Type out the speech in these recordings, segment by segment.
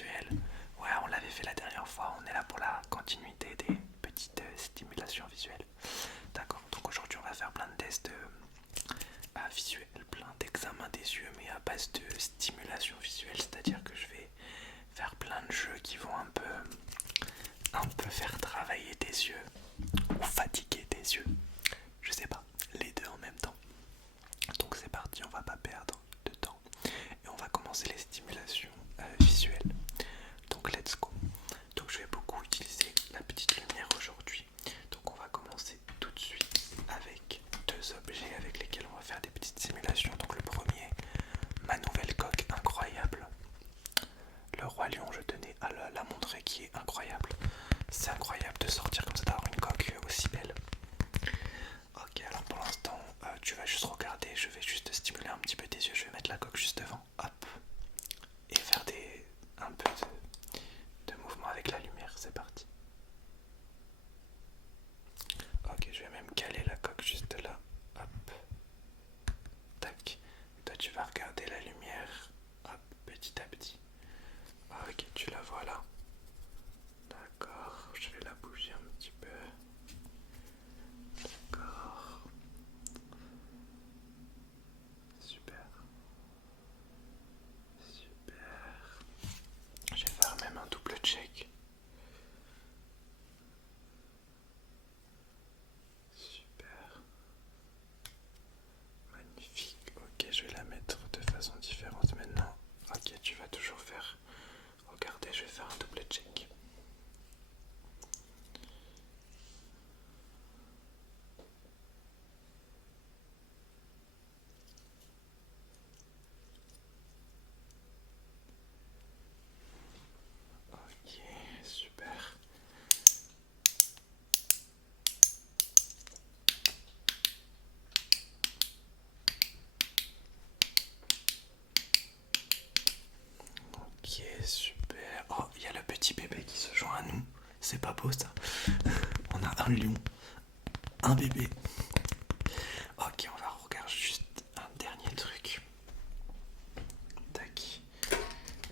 visuelle. Ouais, on l'avait fait la dernière fois, on est là pour la continuité des petites stimulations visuelles. D'accord, donc aujourd'hui on va faire plein de tests visuels, plein d'examens des yeux, mais à base de stimulation visuelle, c'est-à-dire que je vais faire plein de jeux qui vont un peu faire travailler tes yeux ou fatiguer tes yeux. Je sais pas, les deux en même temps. Donc c'est parti, on va pas perdre de temps et on va commencer les stimulations visuelles. Donc let's go. Donc je vais beaucoup utiliser la petite lumière aujourd'hui. Donc on va commencer tout de suite avec deux objets avec lesquels on va faire des petites simulations. Donc le premier, ma nouvelle coque incroyable. Le roi lion, je tenais à la montrer, qui est incroyable. C'est incroyable de sortir comme ça, d'avoir une coque aussi belle. Ok, alors pour l'instant, tu vas juste regarder, je vais juste stimuler un petit peu tes yeux, je vais mettre la coque juste devant, hop, et faire un peu de mouvement avec la lumière, c'est parti. Ok, je vais même caler la coque juste là, hop, tac. Toi tu vas regarder la lumière, hop, petit à petit. Ok, tu la vois là. D'accord, je vais la bouger un petit peu. D'accord. Super. Super. Je vais faire même un double check. Super. Magnifique. Ok, je vais la mettre de façon différente maintenant. Ok, tu vas toujours faire. Regardez, je vais faire un double check. Ok, super. Ok, super. Oh, il y a le petit bébé qui se joint à nous. C'est pas beau ça. On a un lion, un bébé. Ok, on va regarder juste un dernier truc. Tac.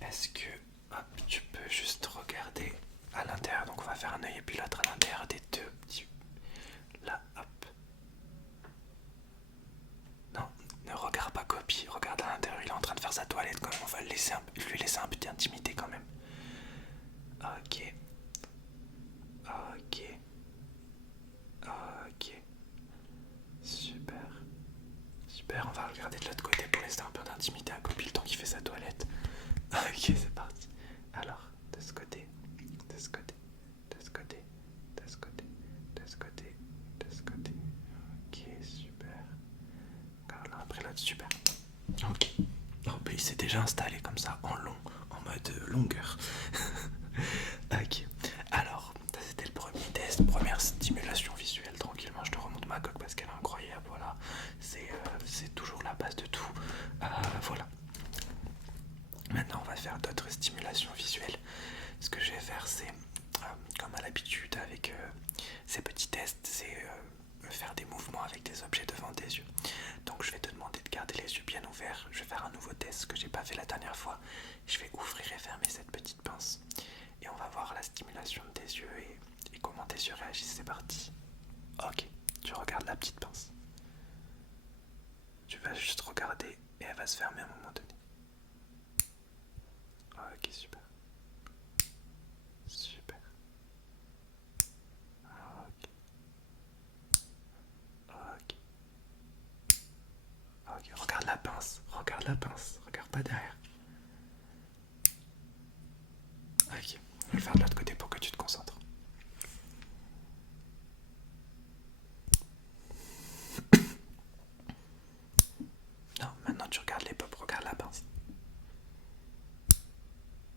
Est-ce que hop, tu peux juste regarder à l'intérieur? Donc on va faire un œil épilotre à l'intérieur des deux petits. Là, hop. Non, ne regarde pas Copy, regarde à l'intérieur, il est en train de faire sa toilette quand même. On va lui laisser un peu d'intimité quand même. Ok. Ok. Ok. Super. Super, on va regarder de l'autre côté pour laisser un peu d'intimité à Copy le temps qu'il fait sa toilette. Ok, c'est parti. Alors, de ce côté, de ce côté, de ce côté, de ce côté, de ce côté, de ce côté. Ok, super. Regarde l'un après l'autre, super. Ok. Oh, bah, il s'est déjà installé comme ça, en long, en mode longueur. Ok. Alors, ça c'était le premier test, première stimulation visuelle. Tranquillement, je te remonte ma coque parce qu'elle est incroyable. Voilà, c'est toujours la base de tout. Voilà. Maintenant, on va faire d'autres stimulations visuelles. Ce que je vais faire, c'est, comme à l'habitude avec ces petits tests, c'est faire des mouvements avec des objets devant tes yeux. Donc je vais te demander de garder les yeux bien ouverts. Je vais faire un nouveau test que j'ai pas fait la dernière fois. Je vais ouvrir et fermer cette petite pince. Et on va voir la stimulation de tes yeux et comment tes yeux réagissent. C'est parti. Ok, tu regardes la petite pince. Tu vas juste regarder et elle va se fermer à un moment donné. Ok, super. Super. Ok. Ok. Ok, regarde la pince. Regarde la pince. Regarde pas derrière. Ok. Je vais le faire de l'autre côté pour que tu te concentres. Non, maintenant tu regardes les pop, regarde la pince.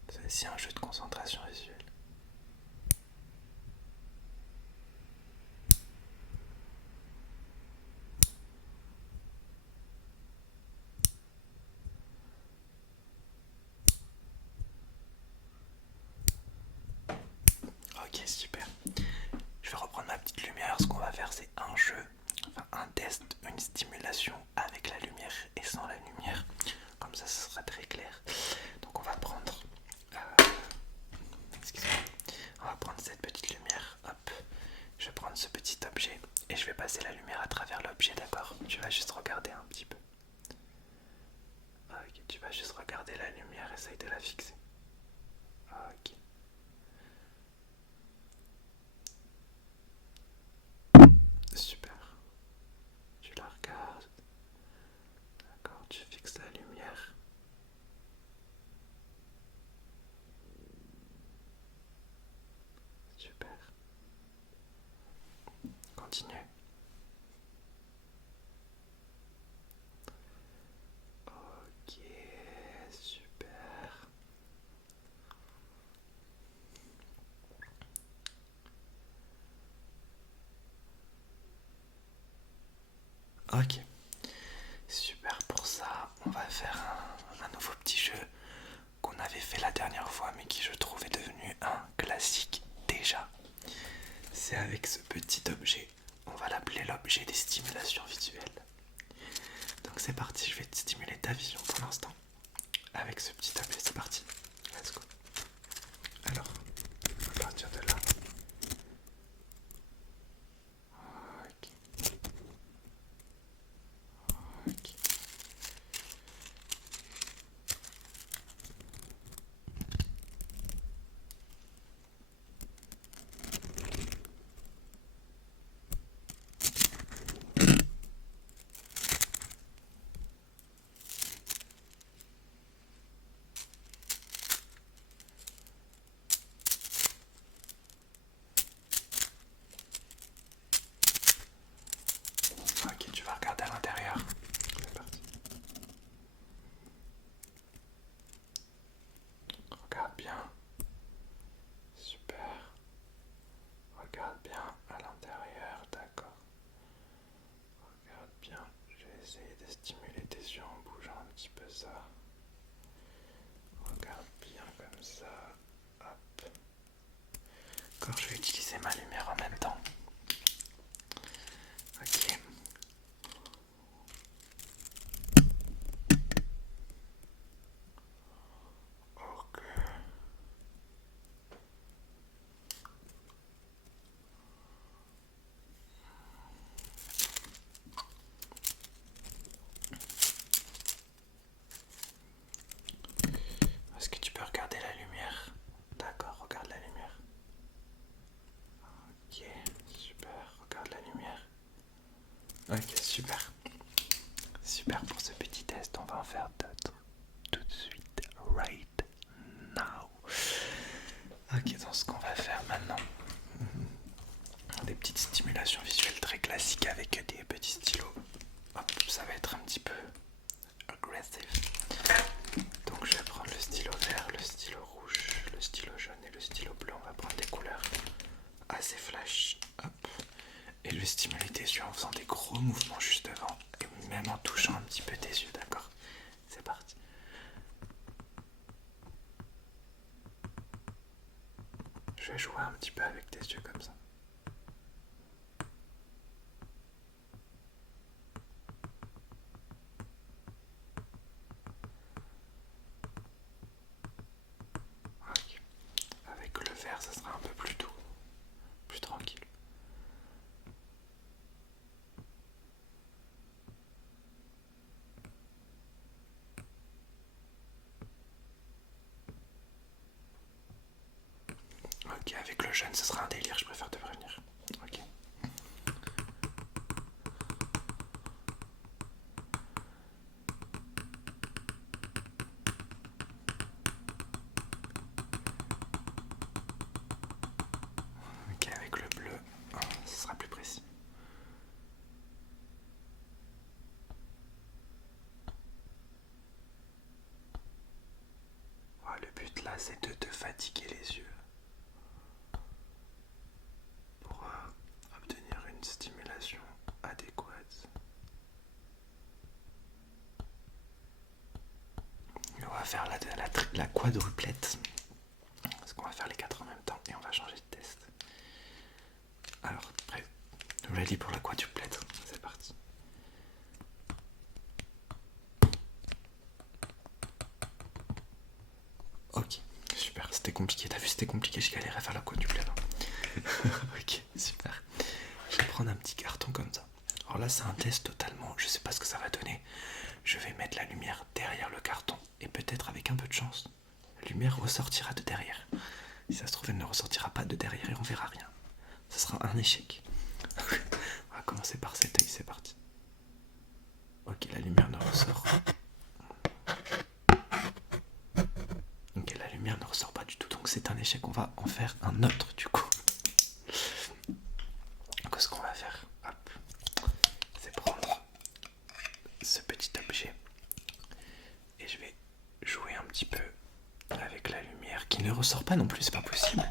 C'est aussi un jeu de concentration visuelle. Ok, super. Je vais reprendre ma petite lumière. Ce qu'on va faire, c'est un jeu, enfin un test, une stimulation avec la lumière et sans la lumière. Comme ça, ce sera très clair. Donc, on va prendre continue. Ok, super. Ok, super pour ça. On va faire un nouveau petit jeu qu'on avait fait la dernière fois, mais qui je trouve est devenu un classique déjà. C'est avec ce petit objet. On va l'appeler l'objet des stimulations visuelles. Donc c'est parti, je vais te stimuler ta vision pour l'instant. Avec ce petit objet, c'est parti. Let's go. Alors, à partir de là. Ok. Ok. Ok, tu vas regarder à l'intérieur. C'est parti. Regarde bien. Super. Regarde bien à l'intérieur, d'accord. Regarde bien. Je vais essayer de stimuler tes yeux en bougeant un petit peu ça. Regarde bien comme ça. Hop. Encore, je vais utiliser ma lumière en même temps. Ok. Ok. Est-ce que tu peux regarder la lumière? D'accord, regarde la lumière. Ok, super, regarde la lumière. Ok, super. Super pour ce petit test, on va en faire d'autres tout de suite, right now. Ok, donc ce qu'on va faire maintenant, des petites stimulations visuelles très classiques avec des petits stylos. Hop, ça va être un petit peu aggressive. Donc je vais prendre le stylo vert, le stylo rouge, le stylo jaune et le stylo bleu. On va prendre des couleurs assez flash. Hop. Et je vais stimuler tes yeux en faisant des gros mouvements juste devant. Et même en touchant un petit peu tes yeux, d'accord? C'est parti. Je vais jouer un petit peu avec tes yeux comme ça. Ok. Avec le vert, ça sera un peu plus doux, plus tranquille. Ok, avec le jaune, ce sera un délire, je préfère te prévenir. Ok. Ok, avec le bleu, ce sera plus précis. Oh, le but là, c'est de te fatiguer les yeux pour obtenir une stimulation adéquate. Et on va faire la quadruplette. Parce qu'on va faire les 4 en même temps et on va changer de test. Alors, prêt? Ready pour la quadruplette. C'est parti. Ok, super, c'était compliqué. T'as vu, c'était compliqué, j'ai galéré à faire la quadruplette. Ok, super. Je vais prendre un petit carton comme ça. Alors là, c'est un test totalement, je sais pas ce que ça va donner. Je vais mettre la lumière derrière le carton et peut-être avec un peu de chance, la lumière ressortira de derrière. Si ça se trouve, elle ne ressortira pas de derrière et on verra rien. Ce sera un échec. On va commencer par cet œil, c'est parti. Ok, la lumière ne ressort. Ok, la lumière ne ressort pas du tout, donc c'est un échec. On va en faire un autre du coup. Qu'est-ce qu'on va faire? ce petit objet et je vais jouer un petit peu avec la lumière qui ne ressort pas non plus, c'est pas possible.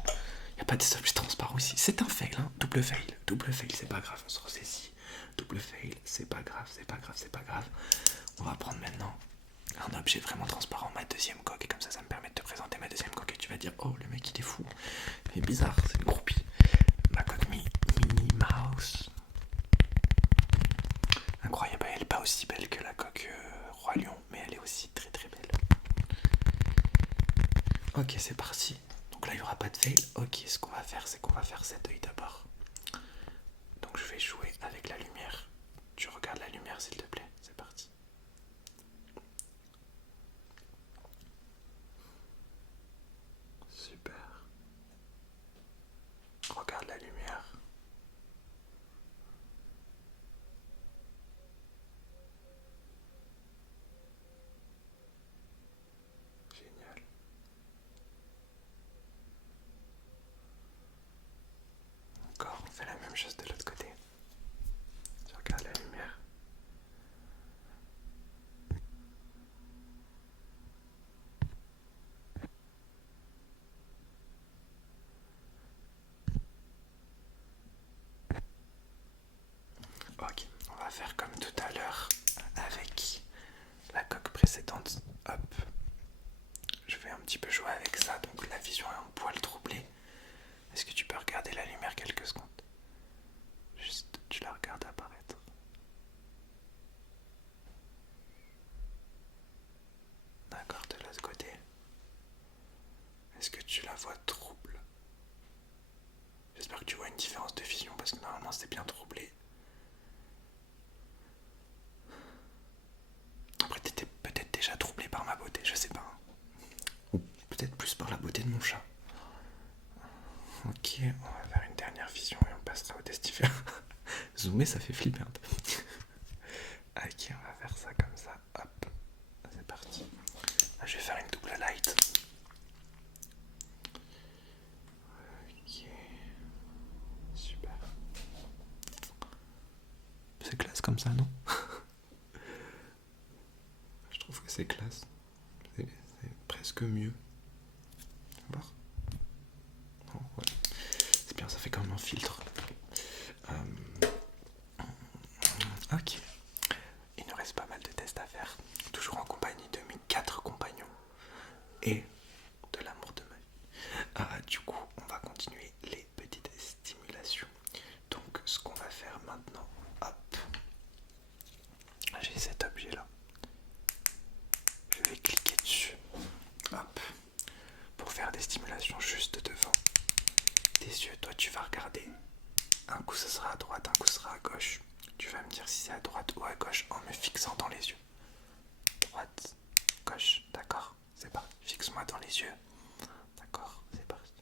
Il n'y a pas des objets transparents ici. C'est un fail, hein. Double fail, c'est pas grave, on se ressaisit. Double fail, c'est pas grave, c'est pas grave, c'est pas grave. On va prendre maintenant un objet vraiment transparent, ma deuxième coque, et comme ça me permet de te présenter ma deuxième coque et tu vas dire oh le mec il est fou, il est bizarre, c'est une groupie. Ma coque Minnie Mouse. Incroyable, elle est pas aussi belle que la coque Roi Lion, mais elle est aussi très très belle. Ok, c'est parti. Donc là il n'y aura pas de fail. Ok, ce qu'on va faire, c'est qu'on va faire cet œil d'abord. Donc je vais jouer avec la lumière. Tu regardes la lumière s'il te plaît, c'est parti. Super. Regarde la lumière. Génial. Encore, on fait la même chose de l'autre côté. Tu regardes la lumière. Ok, on va faire comme tout à l'heure avec la coque précédente. Hop. Je vais un petit peu jouer avec ça, donc la vision est un poil troublée. Est-ce que tu peux regarder la lumière quelques secondes? Juste, tu la regardes apparaître. D'accord, de l'autre côté. Est-ce que tu la vois trouble? J'espère que tu vois une différence de vision parce que normalement c'est bien troublé. Après t'étais peut-être déjà troublé par ma beauté, je sais pas. Ou peut-être plus par la beauté de mon chat. Ok, on va faire une dernière vision et on passera au test différent. Zoomer ça fait flipper un peu. Ok, on va faire ça comme ça. Hop, c'est parti. Là, je vais faire une double light. Ok, super. C'est classe comme ça, non? Je trouve que c'est classe. C'est presque mieux. Tu vas voir? Non, ouais. C'est bien, ça fait comme un filtre. Ok. Il nous reste pas mal de tests à faire. Toujours en compagnie de mes 4 compagnons. Et de l'amour de ma vie. Du coup, on va continuer les petites stimulations. Donc, ce qu'on va faire maintenant, hop. J'ai cet objet là. Je vais cliquer dessus. Hop. Pour faire des stimulations juste devant tes yeux. Toi, tu vas regarder. Un coup, ce sera à droite, un coup, ce sera à gauche. Tu vas me dire si c'est à droite ou à gauche en me fixant dans les yeux. Droite, gauche, d'accord? C'est parti. Fixe-moi dans les yeux. D'accord, c'est parti.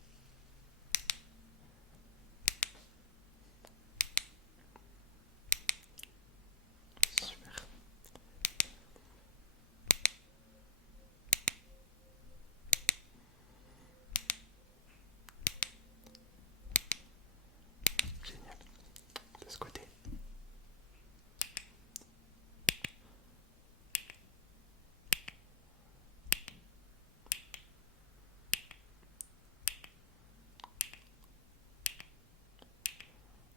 Super. Génial. De ce côté.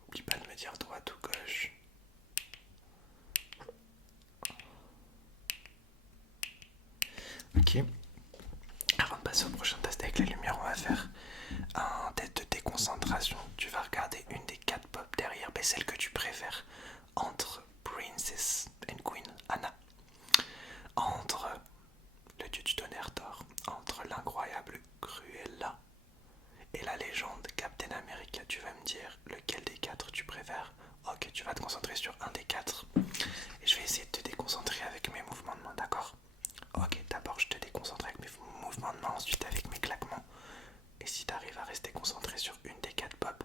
Oublie pas de me dire droite ou gauche. Ok. Avant de passer au prochain test avec la lumière, on va faire un test de déconcentration. Tu vas regarder une des 4 pop derrière, mais celle que tu préfères. Entre Princess and Queen Anna, entre le dieu du tonnerre d'or, entre l'incroyable Cruella et la légende Captain America. Tu vas me dire lequel des 4 tu préfères. Ok, tu vas te concentrer sur un des 4. Et je vais essayer de te déconcentrer avec mes mouvements de main, d'accord? Ok, d'abord je te déconcentre avec mes mouvements de main, ensuite avec mes claquements. Et si tu arrives à rester concentré sur une des 4 pop,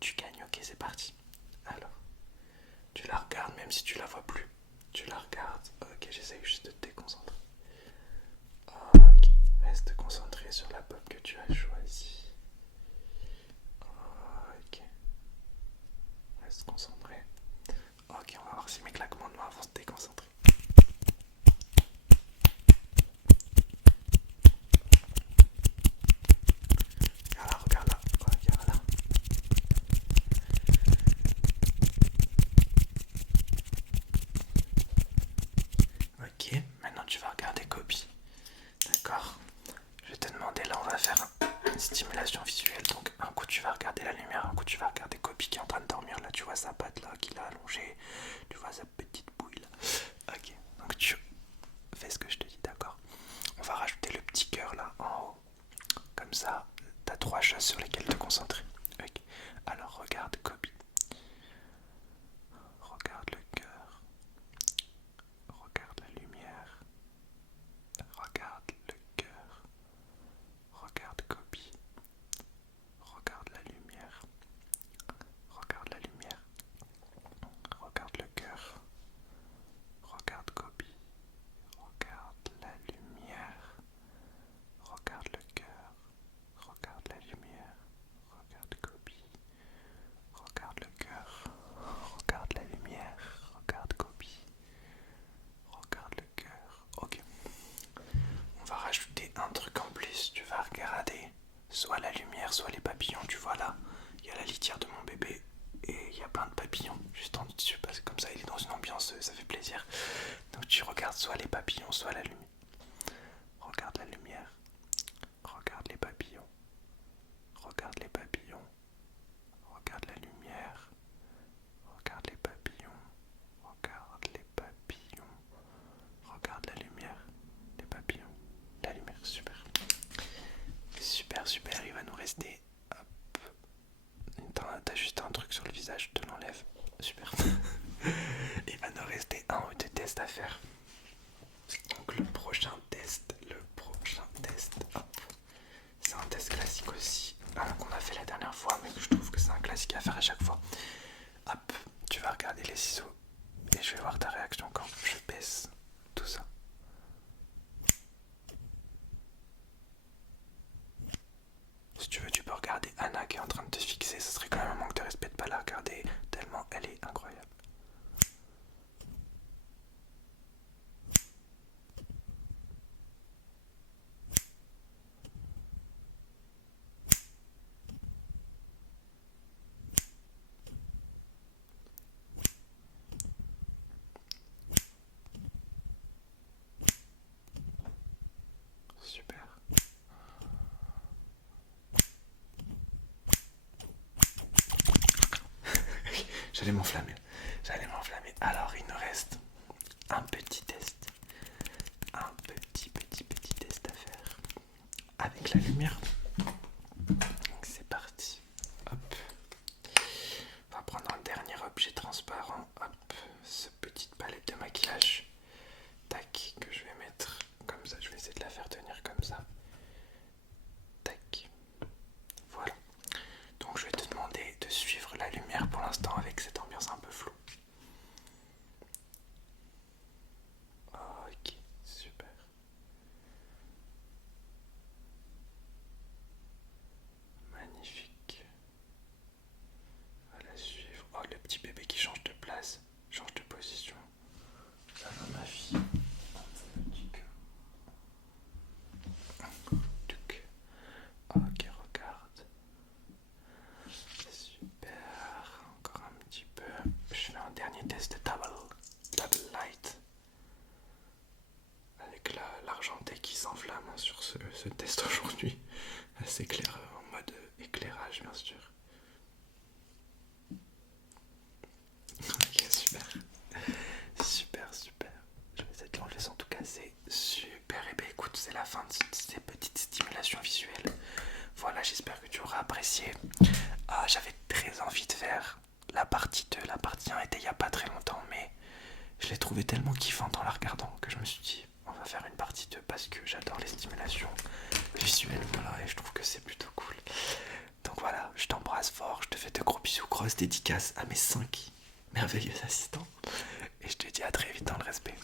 tu gagnes. Ok, c'est parti. Alors, tu la regardes même si tu la vois plus. Tu la regardes. Ok, j'essaye juste de te déconcentrer. Ok, reste concentré sur la pop que tu as choisie. Ok, reste concentré. Ok, on va voir si mes claquements de main vont se déconcentrer. plaisir. Donc tu regardes soit les papillons, soit la lumière. Regarde la lumière. Regarde les papillons. Regarde les papillons. Regarde la lumière. Regarde les papillons. Regarde les papillons. Regarde la lumière. Les papillons. La lumière. Super. Super, super. Il va nous rester. Hop. T'as juste un truc sur le visage, je te l'enlève. Super. Il va nous rester un ou deux tests à faire. Donc le prochain test, hop. C'est un test classique aussi, qu'on a fait la dernière fois, mais que je trouve que c'est un classique à faire à chaque fois. Hop, tu vas regarder les ciseaux et je vais voir ta réaction quand je baisse tout ça. Si tu veux, tu peux regarder Anna qui est en train de te fixer. Ça serait quand même un manque de respect de pas la regarder tellement elle est incroyable. Super. J'allais m'enflammer. Alors il nous reste un petit test. Un petit test à faire. Avec la lumière. Donc c'est parti. Hop. On va prendre un dernier objet transparent. Hop. Ce petite palette de maquillage. Tac. Que je vais mettre comme ça. Je vais essayer de la faire tenir comme ça. Tac. Voilà. Donc je vais te demander de suivre la lumière pour l'instant avec cette ambiance un peu floue. Ok, super. Magnifique. À la suivre. Oh, le petit bébé qui change de place, change de position. Ça va, ma fille. Ok, regarde. Super. Encore un petit peu. Je fais un dernier test de double light. Avec l'argenté qui s'enflamme sur ce test aujourd'hui. Assez clair en mode éclairage, bien sûr. Ok, super. Super. Je vais essayer de l'enlever sans tout casser. Super. Et ben écoute, c'est la fin de ces petites stimulations visuelles. Voilà, j'espère que tu auras apprécié. J'avais très envie de faire la partie 2. La partie 1 était il n'y a pas très longtemps, mais je l'ai trouvé tellement kiffante en la regardant que je me suis dit on va faire une partie 2 parce que j'adore les stimulations visuelles, voilà, et je trouve que c'est plutôt cool. Donc voilà, je t'embrasse fort, je te fais de gros bisous, grosse dédicace à mes 5 merveilleux assistants et je te dis à très vite dans le respect.